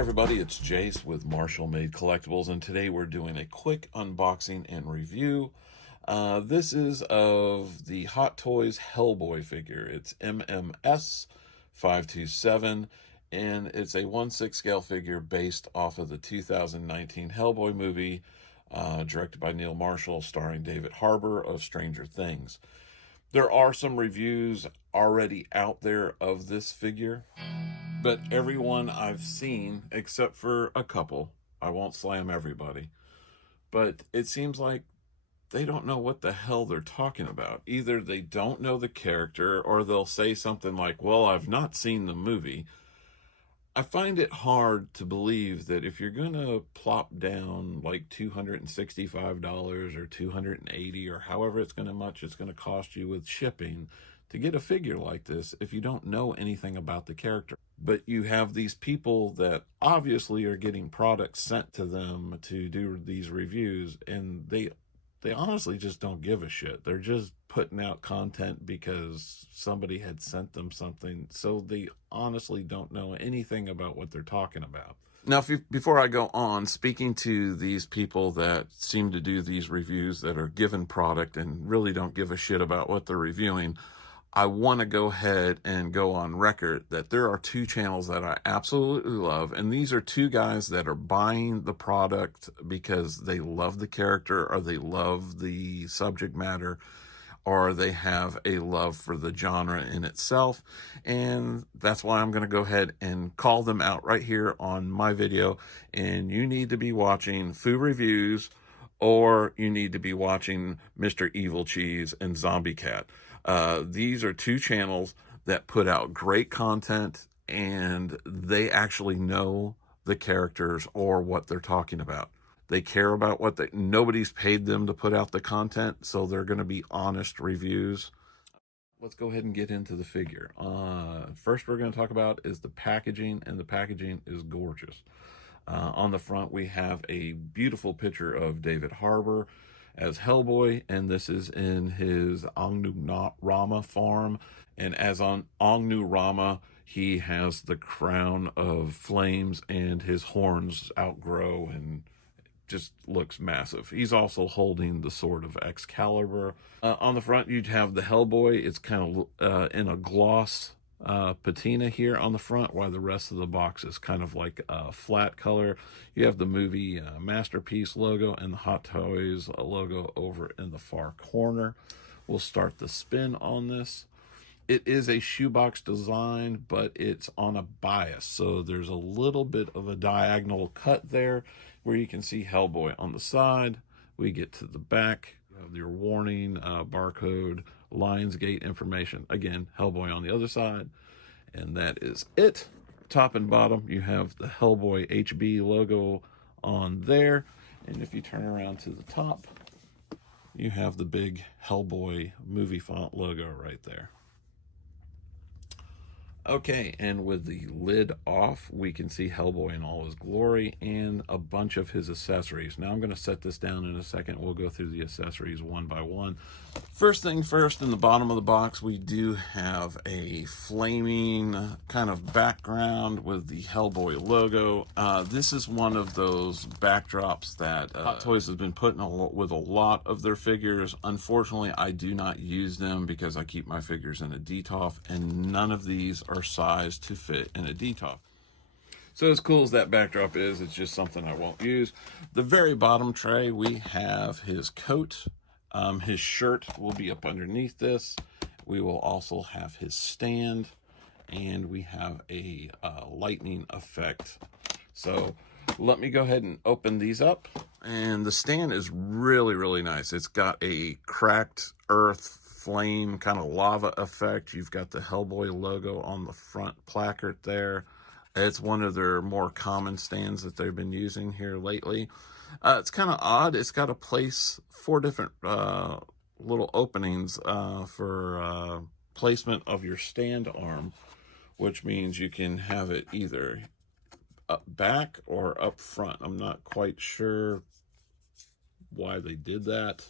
everybody, it's Jase with Marshall Made Collectibles, and today we're doing a quick unboxing and review. This is of the Hot Toys Hellboy figure. It's MMS527, and it's a 1/6 scale figure based off of the 2019 Hellboy movie, directed by Neil Marshall, starring David Harbour of Stranger Things. There are some reviews already out there of this figure, but everyone I've seen, except for a couple, I won't slam everybody, but it seems like they don't know what the hell they're talking about. Either they don't know the character, or they'll say something like, well, I've not seen the movie. I find it hard to believe that if you're going to plop down like $265 or $280 or however it's going to cost you with shipping to get a figure like this, if you don't know anything about the character. But you have these people that obviously are getting products sent to them to do these reviews, and they honestly just don't give a shit. They're just putting out content because somebody had sent them something, so they honestly don't know anything about what they're talking about. Now, before I go on, speaking to these people that seem to do these reviews that are given product and really don't give a shit about what they're reviewing, I want to go ahead and go on record that there are two channels that I absolutely love, and these are two guys that are buying the product because they love the character, or they love the subject matter, or they have a love for the genre in itself, and that's why I'm going to go ahead and call them out right here on my video. And you need to be watching Foo Reviews, or you need to be watching Mr. Evilcheese and Zombie Kat. These are two channels that put out great content, and they actually know the characters or what they're talking about. They care about nobody's paid them to put out the content, so they're going to be honest reviews. Let's go ahead and get into the figure. First we're going to talk about is the packaging, and the packaging is gorgeous. On the front, we have a beautiful picture of David Harbour as Hellboy, and this is in his Ongnu Rama farm. And as on Ongnu Rama, he has the crown of flames, and his horns outgrow and just looks massive. He's also holding the sword of Excalibur. On the front, you'd have the Hellboy. It's kind of in a gloss patina here on the front, while the rest of the box is kind of like a flat color. You have the movie Masterpiece logo and the Hot Toys logo over in the far corner. We'll start the spin on this. It is a shoebox design, but it's on a bias, so there's a little bit of a diagonal cut there where you can see Hellboy on the side. We get to the back, you have your warning, barcode, Lionsgate information. Again, Hellboy on the other side, and that is it. Top and bottom, you have the Hellboy HB logo on there, and if you turn around to the top, you have the big Hellboy movie font logo right there. Okay, and with the lid off, we can see Hellboy in all his glory and a bunch of his accessories. Now I'm going to set this down in a second. We'll go through the accessories one by one. First thing first, in the bottom of the box, we do have a flaming kind of background with the Hellboy logo. This is one of those backdrops that Hot Toys has been putting with a lot of their figures. Unfortunately, I do not use them because I keep my figures in a DTOF, and none of these are sized to fit in a DTOF. So as cool as that backdrop is, it's just something I won't use. The very bottom tray, we have his coat. His shirt will be up underneath this. We will also have his stand, and we have a lightning effect. So let me go ahead and open these up. And the stand is really, really nice. It's got a cracked earth flame kind of lava effect. You've got the Hellboy logo on the front placard there. It's one of their more common stands that they've been using here lately. It's kind of odd. It's got a place, 4 different little openings for placement of your stand arm, which means you can have it either up back or up front. I'm not quite sure why they did that.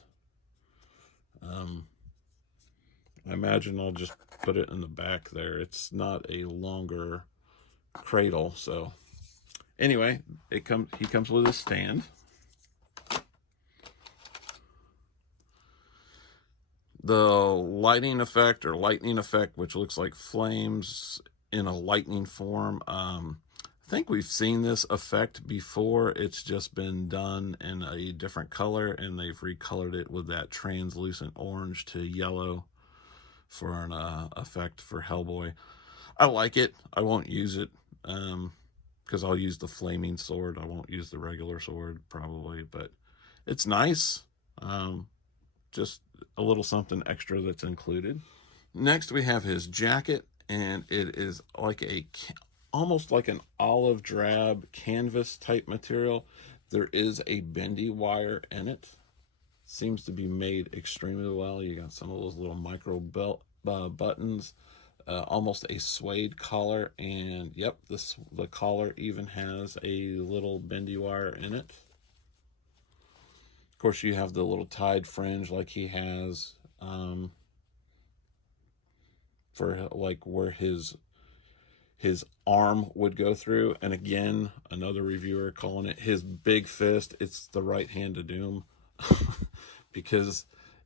I imagine I'll just put it in the back there. It's not a longer cradle, so Anyway, he comes with a stand. The lightning effect, or lightning effect, which looks like flames in a lightning form. I think we've seen this effect before. It's just been done in a different color, and they've recolored it with that translucent orange to yellow for an effect for Hellboy. I like it. I won't use it because I'll use the flaming sword. I won't use the regular sword probably, but it's nice. Just a little something extra that's included. Next, we have his jacket, and it is like almost like an olive drab canvas type material. There is a bendy wire in it. Seems to be made extremely well. You got some of those little micro belt buttons, almost a suede collar, and yep, the collar even has a little bendy wire in it. Of course, you have the little tied fringe like he has for like where his arm would go through. And again, another reviewer calling it his big fist. It's the right hand of doom because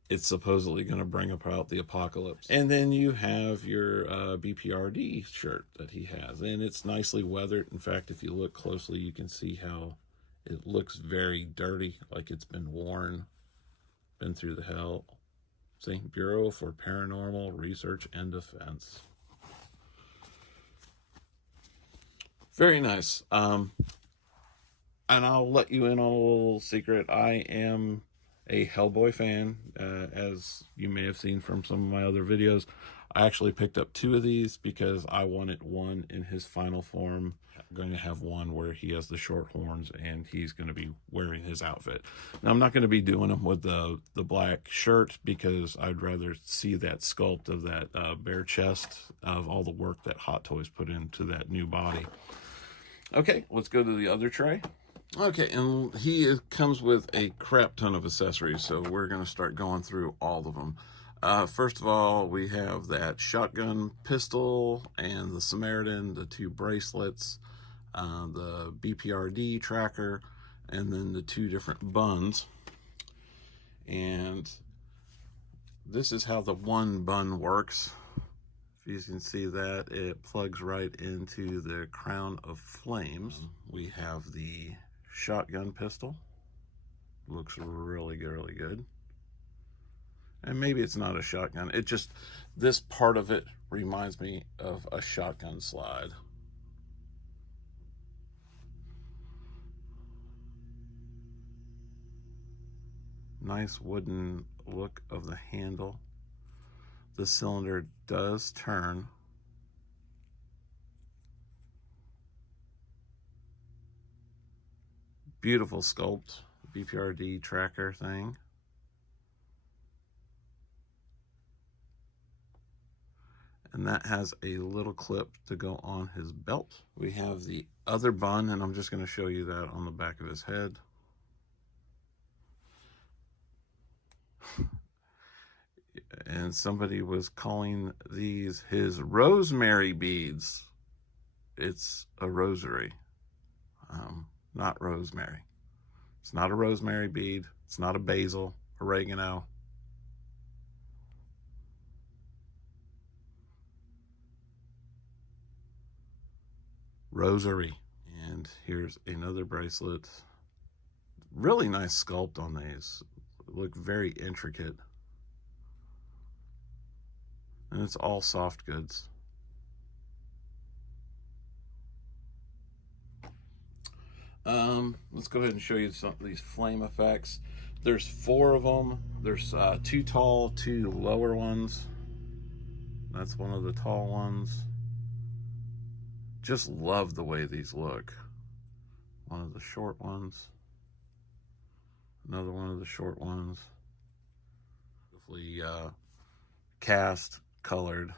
it's supposedly going to bring about the apocalypse. And then you have your BPRD shirt that he has, and it's nicely weathered. In fact, if you look closely, you can see how it looks very dirty, like it's been worn, been through the hell. See, Bureau for Paranormal Research and Defense. Very nice. And I'll let you in on a little secret. I am a Hellboy fan, as you may have seen from some of my other videos. I actually picked up 2 of these because I wanted one in his final form. I'm going to have one where he has the short horns and he's going to be wearing his outfit. Now, I'm not going to be doing them with the black shirt because I'd rather see that sculpt of that bare chest, of all the work that Hot Toys put into that new body. Okay, let's go to the other tray. Okay, and he comes with a crap ton of accessories, so we're going to start going through all of them. First of all, we have that shotgun pistol and the Samaritan, the 2 bracelets, the BPRD tracker, and then the 2 different buns. And this is how the one bun works. If you can see that, it plugs right into the crown of flames. We have the shotgun pistol. Looks really good. And maybe it's not a shotgun. It just, this part of it reminds me of a shotgun slide. Nice wooden look of the handle. The cylinder does turn. Beautiful sculpt, BPRD tracker thing. And that has a little clip to go on his belt. We have the other bun, and I'm just going to show you that on the back of his head. And somebody was calling these his rosemary beads. It's a rosary, not rosemary. It's not a rosemary bead. It's not a basil, oregano. Rosary. And here's another bracelet. Really nice sculpt on these. Look very intricate. And it's all soft goods. Let's go ahead and show you some of these flame effects. There's 4 of them. There's 2 tall, 2 lower ones. That's one of the tall ones. Just love the way these look. One of the short ones. Another one of the short ones. Beautifully cast, colored.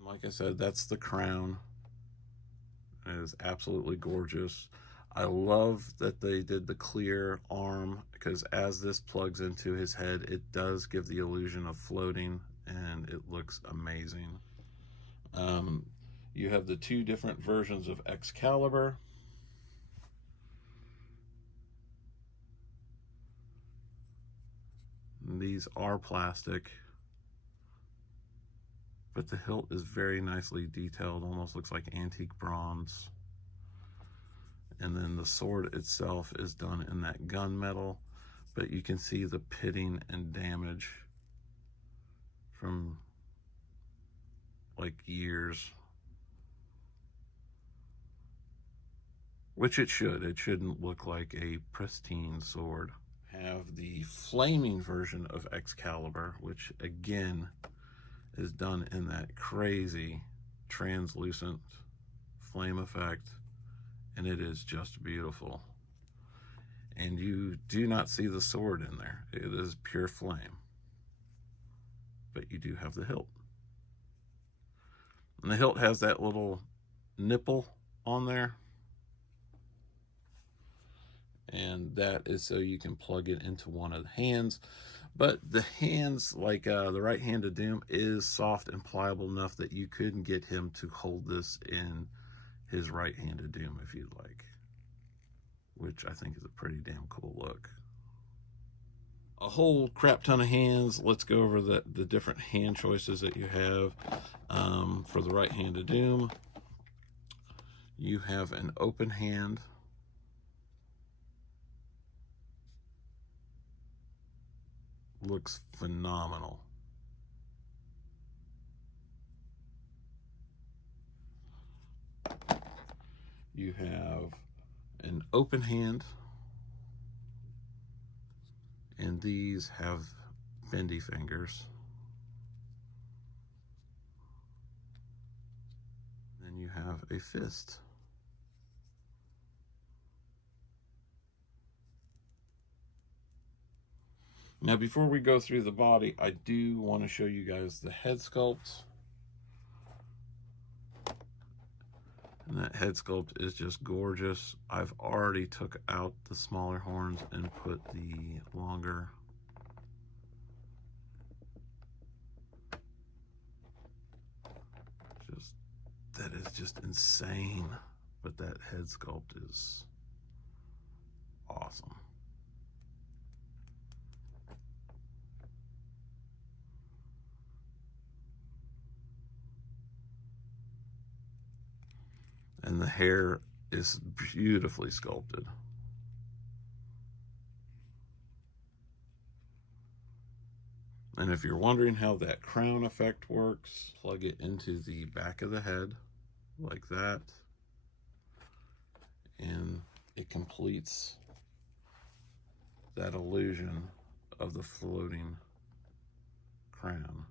Like I said, that's the crown. It is absolutely gorgeous. I love that they did the clear arm, because as this plugs into his head, it does give the illusion of floating, and it looks amazing. You have the two different versions of Excalibur. And these are plastic, but the hilt is very nicely detailed, almost looks like antique bronze. And then the sword itself is done in that gunmetal, but you can see the pitting and damage from like years. Which it should. It shouldn't look like a pristine sword. Have the flaming version of Excalibur, which again is done in that crazy translucent flame effect, and it is just beautiful. And you do not see the sword in there. It is pure flame. But you do have the hilt. And the hilt has that little nipple on there. And that is so you can plug it into one of the hands. But the hands, like the right hand of Doom, is soft and pliable enough that you couldn't get him to hold this in his right hand of Doom if you'd like. Which I think is a pretty damn cool look. A whole crap ton of hands. Let's go over the different hand choices that you have. For the right hand of Doom, you have an open hand. Looks phenomenal. You have an open hand, and these have bendy fingers. Then you have a fist. Now, before we go through the body, I do want to show you guys the head sculpt. And that head sculpt is just gorgeous. I've already took out the smaller horns and put the longer. That is just insane. But that head sculpt is awesome. And the hair is beautifully sculpted. And if you're wondering how that crown effect works, plug it into the back of the head like that. And it completes that illusion of the floating crown.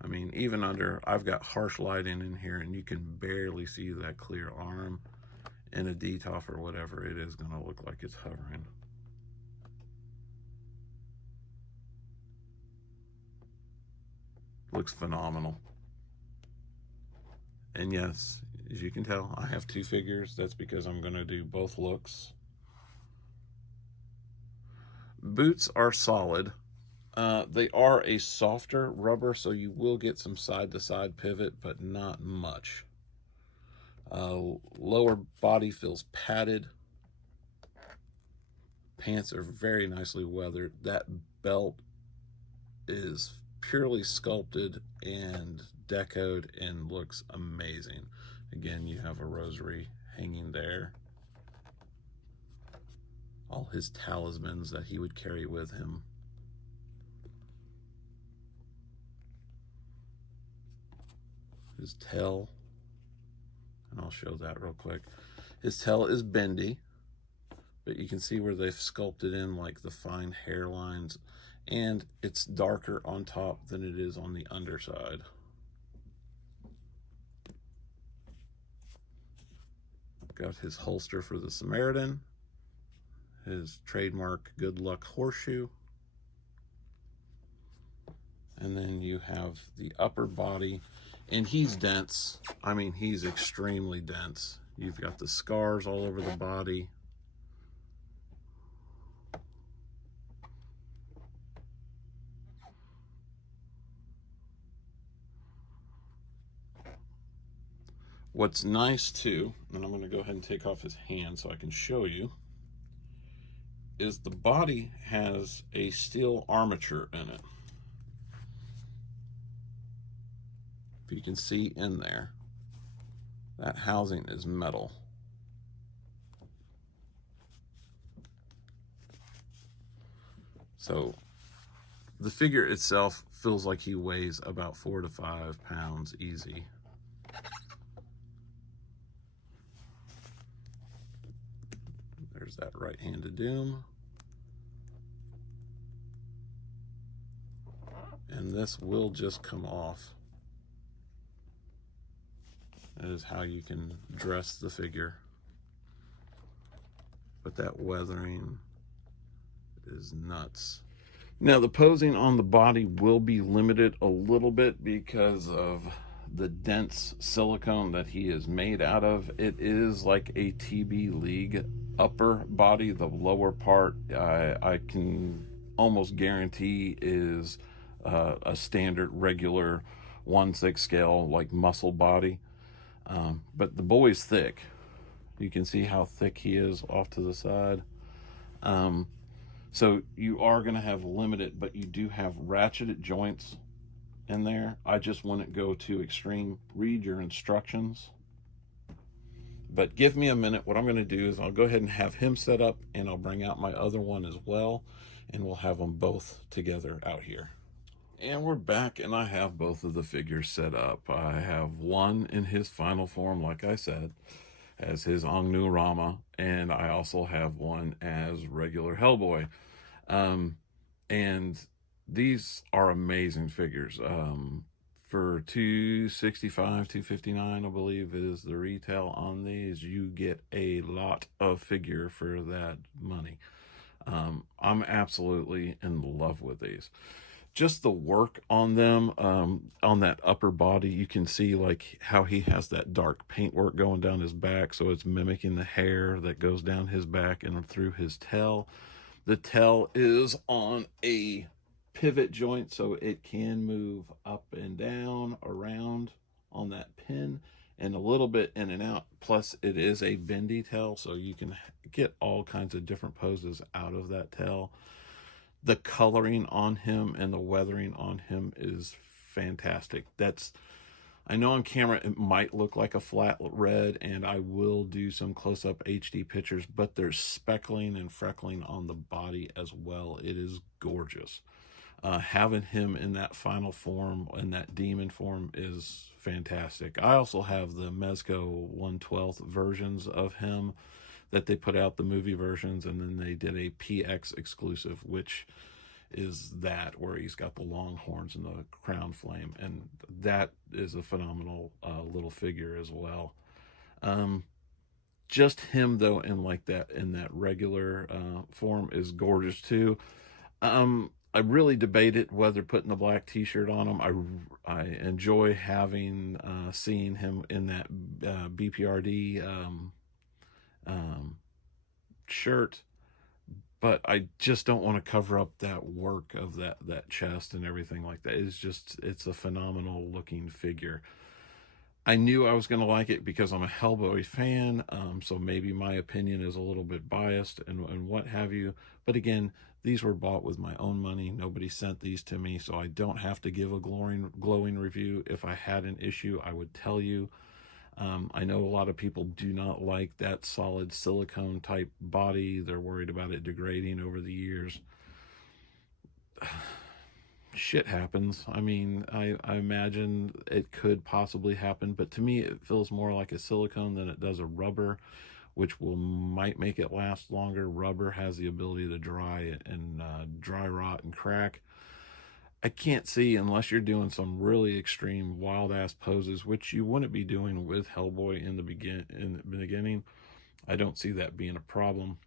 I mean, even under, I've got harsh lighting in here and you can barely see that clear arm. In a DTOF or whatever, it is going to look like it's hovering. Looks phenomenal. And yes, as you can tell, I have two figures. That's because I'm going to do both looks. Boots are solid. They are a softer rubber, so you will get some side-to-side pivot, but not much. Lower body feels padded. Pants are very nicely weathered. That belt is purely sculpted and decoed and looks amazing. Again, you have a rosary hanging there. All his talismans that he would carry with him. His tail, and I'll show that real quick. His tail is bendy, but you can see where they've sculpted in like the fine hairlines, and it's darker on top than it is on the underside. Got his holster for the Samaritan, his trademark good luck horseshoe, and then you have the upper body, and he's dense. I mean, he's extremely dense. You've got the scars all over the body. What's nice too, and I'm going to go ahead and take off his hand so I can show you, is the body has a steel armature in it. If you can see in there, that housing is metal. So the figure itself feels like he weighs about 4 to 5 pounds easy. There's that right hand of doom. And this will just come off. That is how you can dress the figure. But that weathering is nuts. Now the posing on the body will be limited a little bit because of the dense silicone that he is made out of. It is like a TB League upper body. The lower part, I can almost guarantee is a standard regular 1/6 scale like muscle body. But the boy's thick. You can see how thick he is off to the side. So you are going to have limited, but you do have ratcheted joints in there. I just wouldn't go too extreme. Read your instructions. But give me a minute. What I'm going to do is I'll go ahead and have him set up, and I'll bring out my other one as well, and we'll have them both together out here. And we're back, and I have both of the figures set up. I have one in his final form, like I said, as his Ongnu Rama, and I also have one as regular Hellboy. And these are amazing figures. For $265, $259, I believe is the retail on these. You get a lot of figure for that money. I'm absolutely in love with these. Just the work on them, on that upper body, you can see like how he has that dark paintwork going down his back, so it's mimicking the hair that goes down his back and through his tail. The tail is on a pivot joint, so it can move up and down around on that pin and a little bit in and out. Plus it is a bendy tail, so you can get all kinds of different poses out of that tail. The coloring on him and the weathering on him is fantastic. I know on camera it might look like a flat red, and I will do some close-up HD pictures, but there's speckling and freckling on the body as well. It is gorgeous. Having him in that final form, in that demon form, is fantastic. I also have the Mezco 1/12 versions of him that they put out, the movie versions, and then they did a PX exclusive, which is that where he's got the long horns and the crown flame, and that is a phenomenal little figure as well. Just him though in like that, in that regular form, is gorgeous too. I really debated whether putting the black t-shirt on him. I enjoy having seeing him in that BPRD shirt, but I just don't want to cover up that work of that chest and everything like that. It's a phenomenal looking figure. I knew I was going to like it because I'm a Hellboy fan, so maybe my opinion is a little bit biased and what have you. But again, these were bought with my own money. Nobody sent these to me, so I don't have to give a glowing review. If I had an issue, I would tell you. I know a lot of people do not like that solid silicone type body. They're worried about it degrading over the years. Shit happens. I mean, I imagine it could possibly happen, but to me it feels more like a silicone than it does a rubber, which might make it last longer. Rubber has the ability to dry and dry rot and crack. I can't see, unless you're doing some really extreme wild ass poses, which you wouldn't be doing with Hellboy in the beginning. I don't see that being a problem.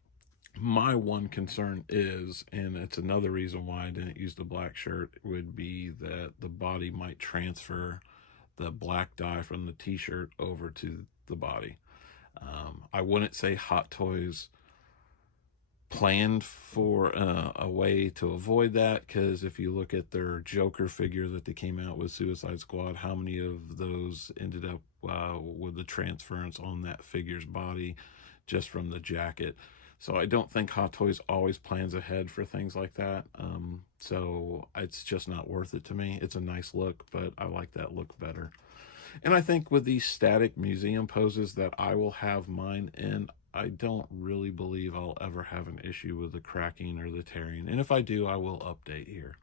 My one concern is, and it's another reason why I didn't use the black shirt, would be that the body might transfer the black dye from the t-shirt over to the body. I wouldn't say Hot Toys planned for a way to avoid that, because if you look at their Joker figure that they came out with, Suicide Squad, how many of those ended up with the transference on that figure's body just from the jacket? So I don't think Hot Toys always plans ahead for things like that. So it's just not worth it to me. It's a nice look, but I like that look better. And I think with these static museum poses that I will have mine in, I don't really believe I'll ever have an issue with the cracking or the tearing. And if I do, I will update here.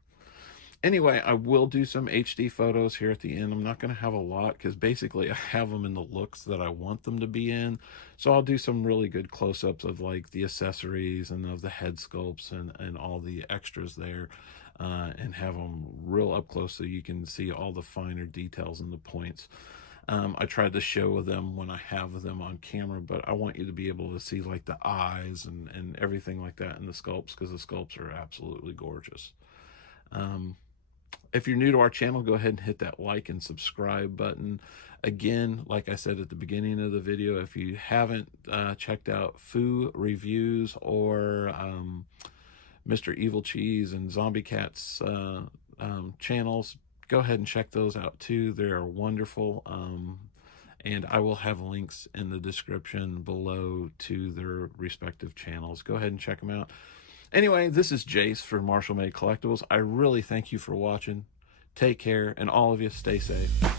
Anyway, I will do some HD photos here at the end. I'm not going to have a lot because basically I have them in the looks that I want them to be in. So I'll do some really good close-ups of like the accessories and of the head sculpts and all the extras there, and have them real up close so you can see all the finer details and the points. I tried to show them when I have them on camera, but I want you to be able to see like the eyes and everything like that in the sculpts, because the sculpts are absolutely gorgeous. If you're new to our channel, go ahead and hit that like and subscribe button. Again, like I said at the beginning of the video, if you haven't checked out Foo Reviews or Mr. Evilcheese and Zombie Kat's channels, go ahead and check those out too. They are wonderful. And I will have links in the description below to their respective channels. Go ahead and check them out. Anyway, this is Jase for Marshall Made Collectibles. I really thank you for watching. Take care, and all of you stay safe.